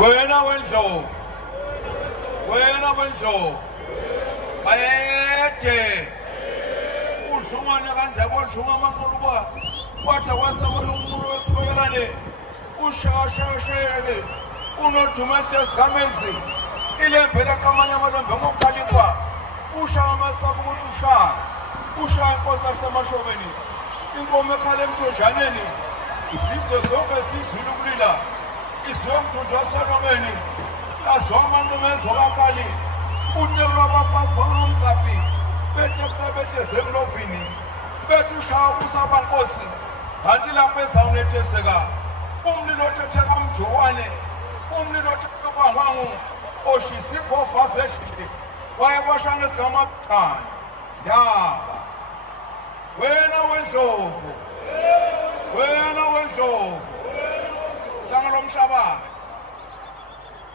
wena wendlovu ayede udlungwane kandaba odlunga amaquluba kwada kwasabona umuntu wesibekelane ushashasheke unodumahle sikamezi ilembe laqamanya amalembe ngokhalikwa usha amasabu ukuthi ushaya inkosi yasemashobeni inkomo ekhala emthonjaneni isizwe sonke sizwile ukulila isiyomthunjwa wasenomeni lazonke amantombazane zokakali unyelo abafazi banomgapi bethe behleze emlovini bethi ushaya kusabankosi kanti lapho ezawunetheseka umlilo othethe kamjowane umlilo othethe kwangwangu oshisikho faseshile wayekwashana esingamabutho ndaba wena wendlovu hlanga lomshabazi